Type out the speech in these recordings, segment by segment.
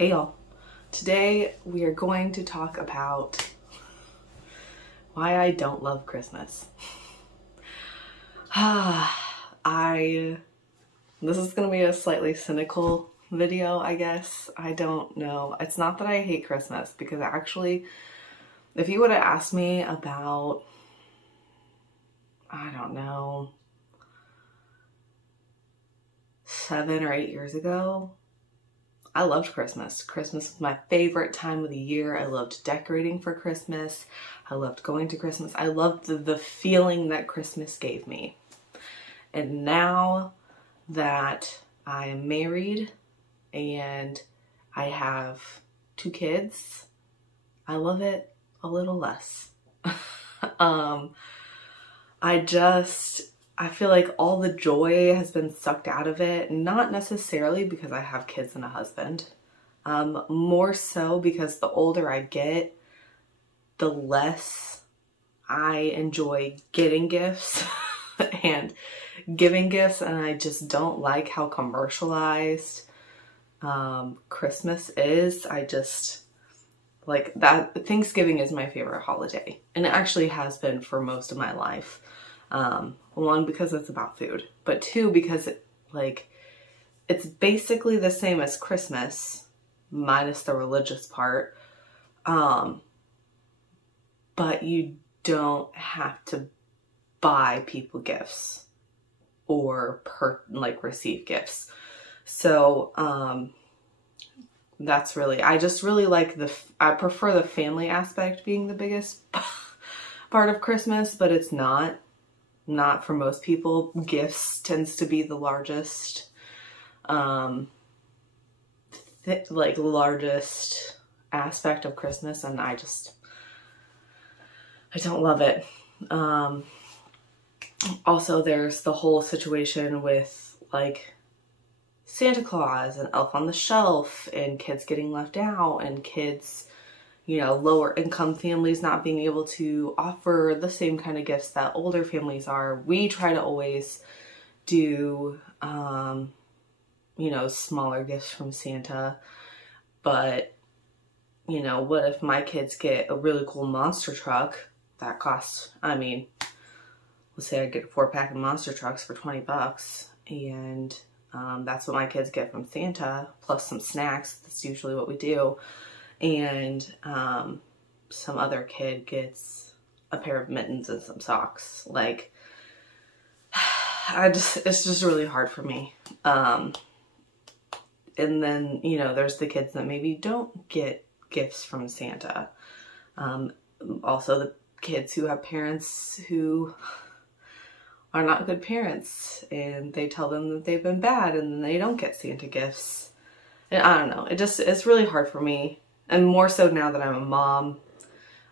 Hey y'all, today we are going to talk about why I don't love Christmas. This is gonna be a slightly cynical video, I guess. I don't know. It's not that I hate Christmas, because actually, if you would have asked me about, I don't know, 7 or 8 years ago, I loved Christmas. Christmas was my favorite time of the year. I loved decorating for Christmas. I loved going to Christmas. I loved the feeling that Christmas gave me. And now that I am married and I have 2 kids, I love it a little less. I feel like all the joy has been sucked out of it, not necessarily because I have kids and a husband, more so because the older I get, the less I enjoy getting gifts and giving gifts, and I just don't like how commercialized Christmas is. I just like that. Thanksgiving is my favorite holiday, and it actually has been for most of my life. 1, because it's about food, but 2, because it's basically the same as Christmas, minus the religious part. But you don't have to buy people gifts or receive gifts. So, that's really, I just really like I prefer the family aspect being the biggest part of Christmas, but it's not for most people. Gifts tends to be the largest, largest aspect of Christmas, and I don't love it. Also, there's the whole situation with Santa Claus and Elf on the Shelf and kids getting left out and kids, lower income families not being able to offer the same kind of gifts that older families are. We try to always do, smaller gifts from Santa, but, what if my kids get a really cool monster truck that costs, let's say I get a 4-pack of monster trucks for $20, and that's what my kids get from Santa, plus some snacks. That's usually what we do. And some other kid gets a pair of mittens and some socks. It's just really hard for me. And then, there's the kids that maybe don't get gifts from Santa. Also the kids who have parents who are not good parents, and they tell them that they've been bad, and then they don't get Santa gifts. And I don't know. It's really hard for me. And more so now that I'm a mom.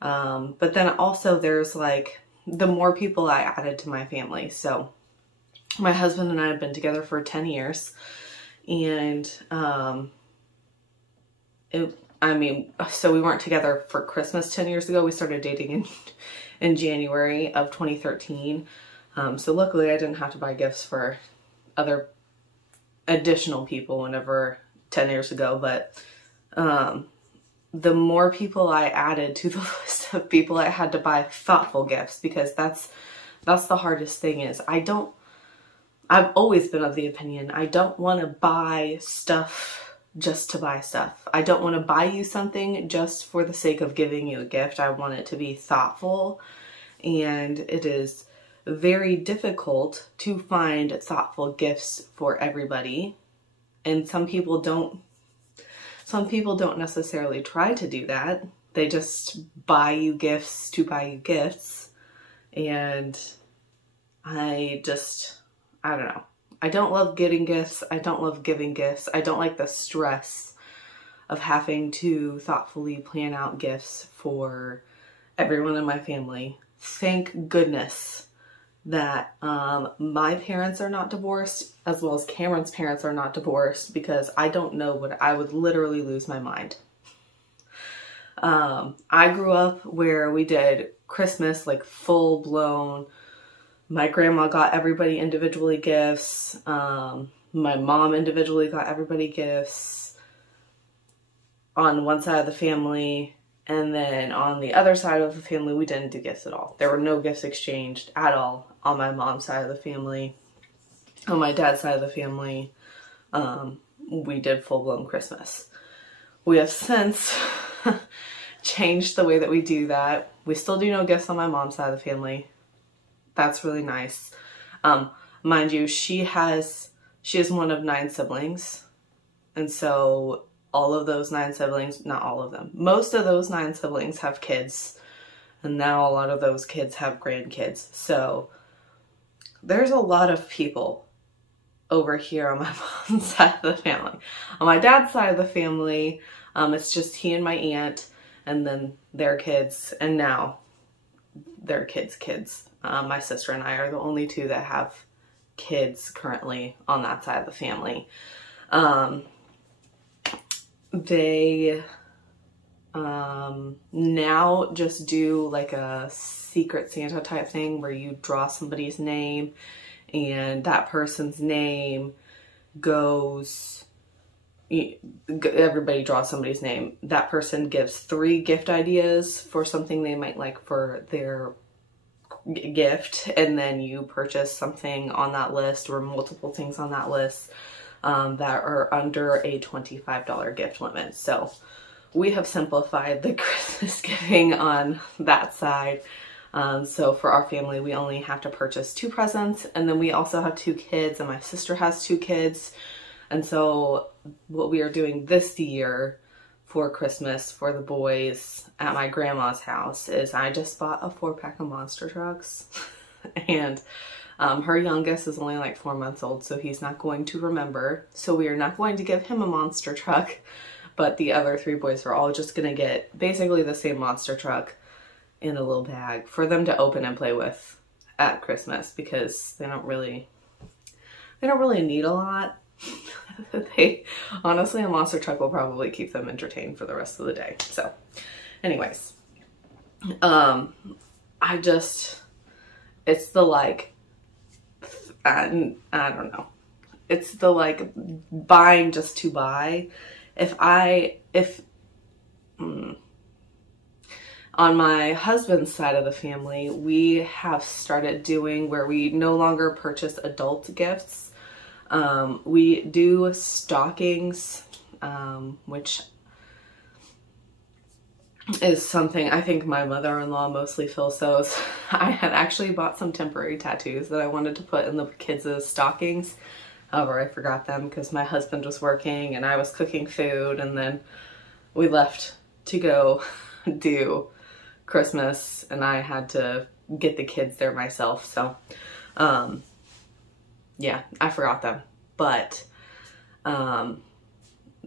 But then also there's the more people I added to my family. So my husband and I have been together for 10 years. And, so we weren't together for Christmas 10 years ago. We started dating in January of 2013. So luckily I didn't have to buy gifts for other additional people whenever 10 years ago. But, the more people I added to the list of people I had to buy thoughtful gifts, because that's the hardest thing is I've always been of the opinion, I don't want to buy stuff just to buy stuff. I don't want to buy you something just for the sake of giving you a gift. I want it to be thoughtful, and it is very difficult to find thoughtful gifts for everybody. And some people don't necessarily try to do that. They just buy you gifts to buy you gifts. And I don't know. I don't love getting gifts. I don't love giving gifts. I don't like the stress of having to thoughtfully plan out gifts for everyone in my family. Thank goodness that my parents are not divorced, as well as Cameron's parents are not divorced, because I don't know what I would literally lose my mind. I grew up where we did Christmas full blown. My grandma got everybody individually gifts. My mom individually got everybody gifts. on one side of the family, and then on the other side of the family, we didn't do gifts at all. There were no gifts exchanged at all on my mom's side of the family. On my dad's side of the family, we did full-blown Christmas. We have since changed the way that we do that. We still do no gifts on my mom's side of the family. That's really nice. Mind you, she is one of 9 siblings. And so all of those 9 siblings, not all of them, most of those 9 siblings have kids. And now a lot of those kids have grandkids. So there's a lot of people over here on my mom's side of the family. On my dad's side of the family, it's just he and my aunt, and then their kids, and now their kids. My sister and I are the only 2 that have kids currently on that side of the family. They now just do like a Secret Santa type thing where you draw somebody's name, and that person's name goes, everybody draws somebody's name. That person gives 3 gift ideas for something they might like for their gift, and then you purchase something on that list or multiple things on that list that are under a $25 gift limit. So we have simplified the Christmas giving on that side. So for our family, we only have to purchase 2 presents, and then we also have 2 kids, and my sister has 2 kids. And so what we are doing this year for Christmas for the boys at my grandma's house is I just bought a 4-pack of Monster Trucks. And her youngest is only like 4 months old, so he's not going to remember. So we are not going to give him a monster truck, but the other 3 boys are all just going to get basically the same monster truck in a little bag for them to open and play with at Christmas, because they don't really need a lot. Honestly, a monster truck will probably keep them entertained for the rest of the day. So anyways, it's the like, I don't know. It's the like buying just to buy. On my husband's side of the family, we have started doing where we no longer purchase adult gifts. We do stockings, which is something I think my mother-in-law mostly fills those. I had actually bought some temporary tattoos that I wanted to put in the kids' stockings. However, I forgot them because my husband was working and I was cooking food, and then we left to go do Christmas, and I had to get the kids there myself. So, yeah, I forgot them. But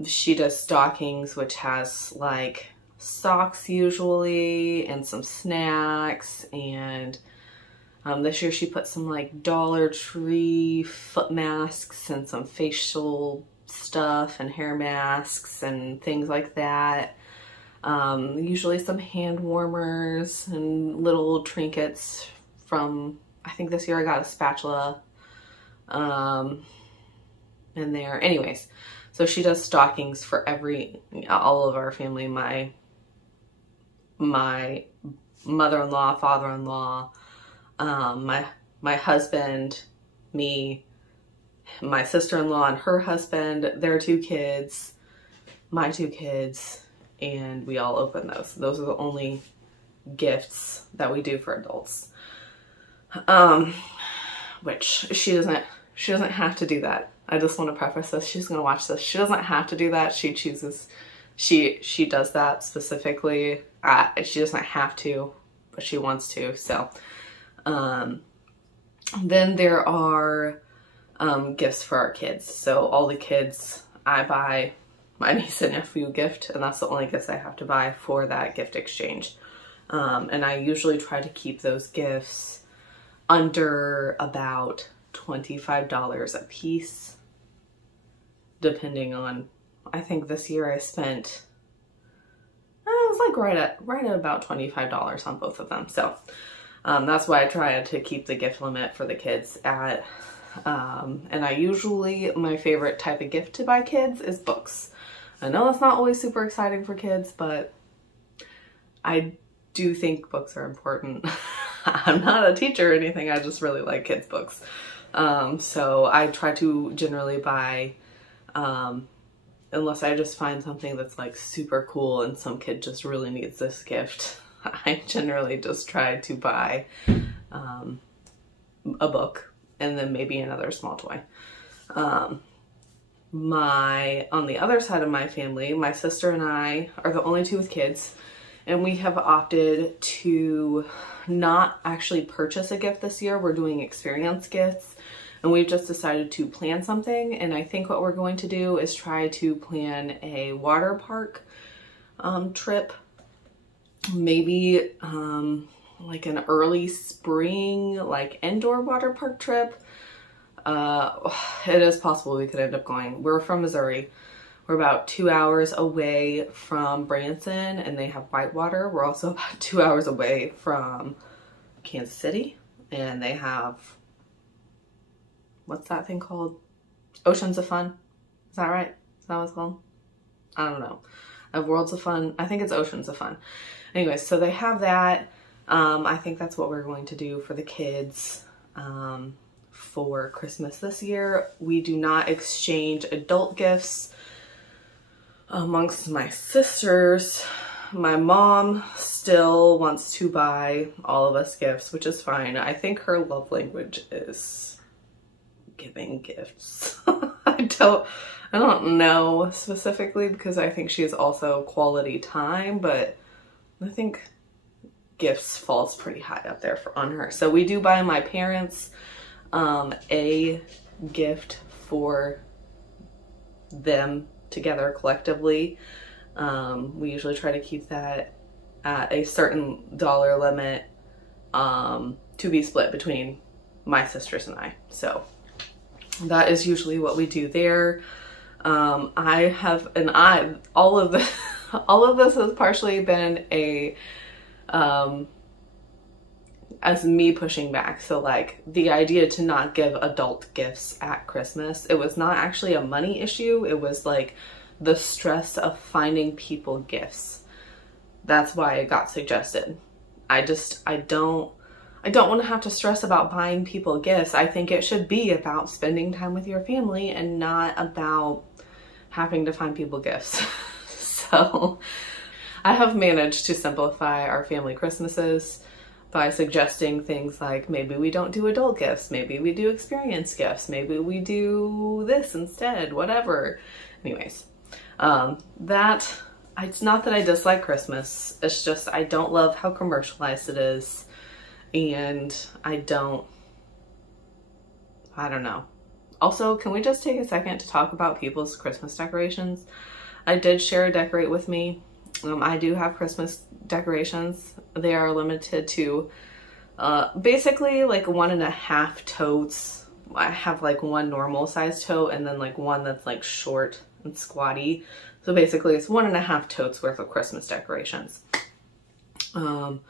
she does stockings, which has like socks usually and some snacks, and this year she put some like Dollar Tree foot masks and some facial stuff and hair masks and things like that. Usually some hand warmers and little trinkets from, I think this year I got a spatula in there. Anyways, so she does stockings for all of our family. My mother-in-law, father-in-law, my husband, me, my sister-in-law and her husband, their 2 kids, my 2 kids, and we all open those. Those are the only gifts that we do for adults. Which she doesn't have to do that. I just want to preface this. She's going to watch this. She doesn't have to do that. She chooses. She does that specifically. She doesn't have to, but she wants to. So, then there are gifts for our kids. So all the kids, I buy my niece and nephew a gift, and that's the only gifts I have to buy for that gift exchange. And I usually try to keep those gifts under about $25 a piece, depending on, I think this year I spent, it was like right at about $25 on both of them. So that's why I try to keep the gift limit for the kids at, and I usually, my favorite type of gift to buy kids is books. I know that's not always super exciting for kids, but I do think books are important. I'm not a teacher or anything, I just really like kids' books. So I try to generally buy, unless I just find something that's like super cool and some kid just really needs this gift, I generally just try to buy a book and then maybe another small toy. On the other side of my family, my sister and I are the only two with kids, and we have opted to not actually purchase a gift this year. We're doing experience gifts, and we've just decided to plan something. And I think what we're going to do is try to plan a water park trip, maybe like an early spring, like indoor water park trip. It is possible we could end up going. We're from Missouri. We're about 2 hours away from Branson, and they have whitewater. We're also about 2 hours away from Kansas City, and they have, what's that thing called? Oceans of Fun. Is that right? Is that what it's called? I don't know. I have Worlds of Fun. I think it's Oceans of Fun. Anyways, so they have that. I think that's what we're going to do for the kids for Christmas this year. We do not exchange adult gifts amongst my sisters. My mom still wants to buy all of us gifts, which is fine. I think her love language is giving gifts. I don't know specifically, because I think she is also quality time, but I think gifts falls pretty high up there on her. So we do buy my parents a gift for them together collectively. We usually try to keep that at a certain dollar limit to be split between my sisters and I. So that is usually what we do there. All of this has partially been as me pushing back. So like the idea to not give adult gifts at Christmas, it was not actually a money issue. It was like the stress of finding people gifts. That's why it got suggested. I don't want to have to stress about buying people gifts. I think it should be about spending time with your family and not about having to find people gifts. So I have managed to simplify our family Christmases by suggesting things like, maybe we don't do adult gifts, maybe we do experience gifts, maybe we do this instead, whatever. Anyways, it's not that I dislike Christmas, it's just I don't love how commercialized it is, and I don't know. Also, can we just take a second to talk about people's Christmas decorations? I did share a decorate with me. I do have Christmas decorations. They are limited to basically like 1.5 totes. I have like one normal size tote and then like one that's like short and squatty. So basically it's 1.5 totes worth of Christmas decorations. And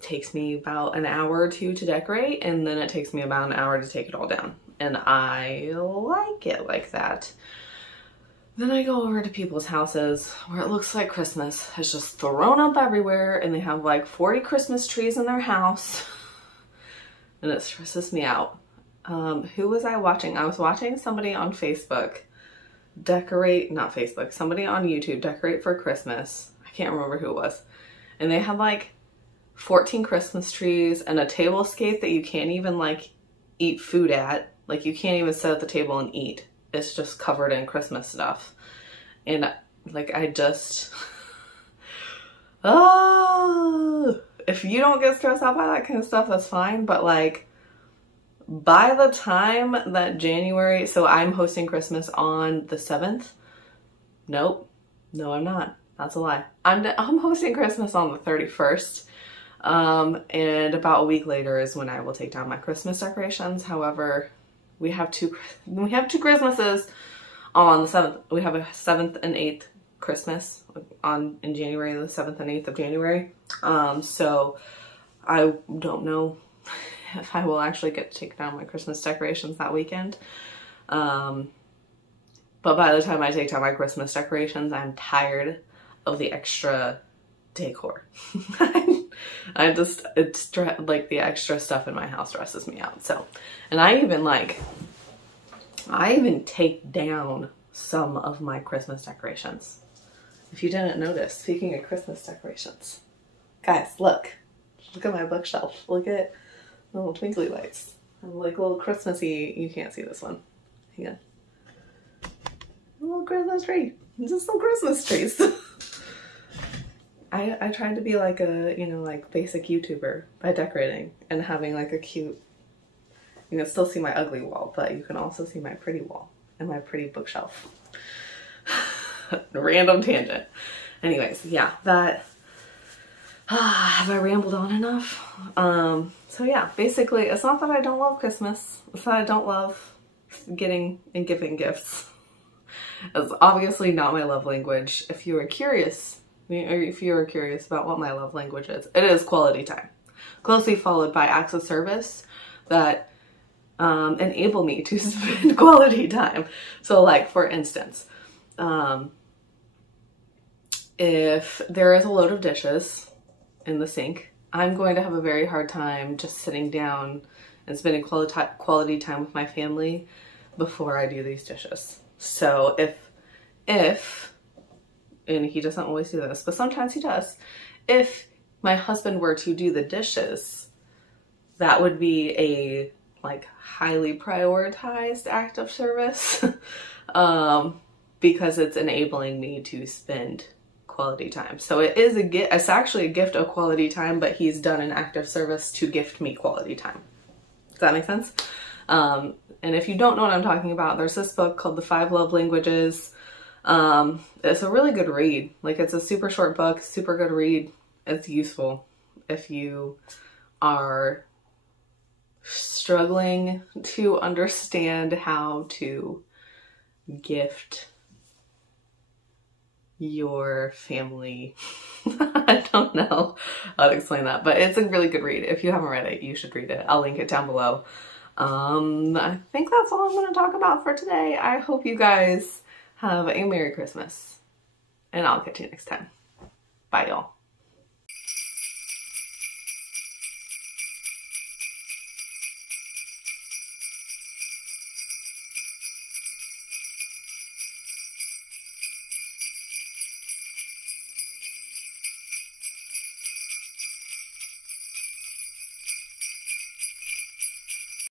takes me about an hour or two to decorate, and then it takes me about an hour to take it all down. And I like it like that. Then I go over to people's houses where it looks like Christmas is just thrown up everywhere, and they have like 40 Christmas trees in their house, and it stresses me out. Who was I watching? I was watching somebody on Facebook somebody on YouTube decorate for Christmas. I can't remember who it was. And they had like 14 Christmas trees and a tablescape that you can't even like eat food at. Like you can't even sit at the table and eat. It's just covered in Christmas stuff. And like if you don't get stressed out by that kind of stuff, that's fine. But like by the time that January, so I'm hosting Christmas on the 7th. Nope. No, I'm not. That's a lie. I'm hosting Christmas on the 31st. And about a week later is when I will take down my Christmas decorations. However, we have two Christmases on the 7th. We have a 7th and 8th Christmas in January, the 7th and 8th of January. So I don't know if I will actually get to take down my Christmas decorations that weekend. But by the time I take down my Christmas decorations, I'm tired of the extra decor. Like the extra stuff in my house stresses me out. So, and I even take down some of my Christmas decorations. If you didn't notice, speaking of Christmas decorations, guys, look at my bookshelf. Look at the little twinkly lights. I'm like a little Christmassy. You can't see this one. Hang on. A little Christmas tree. Just some Christmas trees. I tried to be like a, you know, like basic YouTuber by decorating and having like a cute, you can still see my ugly wall, but you can also see my pretty wall and my pretty bookshelf. Random tangent. Anyways, yeah, that, have I rambled on enough? So yeah, basically, it's not that I don't love Christmas. It's that I don't love getting and giving gifts. It's obviously not my love language. If you are curious, about what my love language is, it is quality time, closely followed by acts of service that enable me to spend quality time. So like, for instance, if there is a load of dishes in the sink, I'm going to have a very hard time just sitting down and spending quality time with my family before I do these dishes. So if, and he doesn't always do this, but sometimes he does, if my husband were to do the dishes, that would be a like highly prioritized act of service because it's enabling me to spend quality time. So it is it's actually a gift of quality time, but he's done an act of service to gift me quality time. Does that make sense? And if you don't know what I'm talking about, there's this book called The 5 Love Languages. It's a really good read. Like, it's a super short book, super good read. It's useful if you are struggling to understand how to gift your family. I don't know how to explain that, but it's a really good read. If you haven't read it, you should read it. I'll link it down below. I think that's all I'm going to talk about for today. I hope you guys have a Merry Christmas, and I'll catch you next time. Bye, y'all.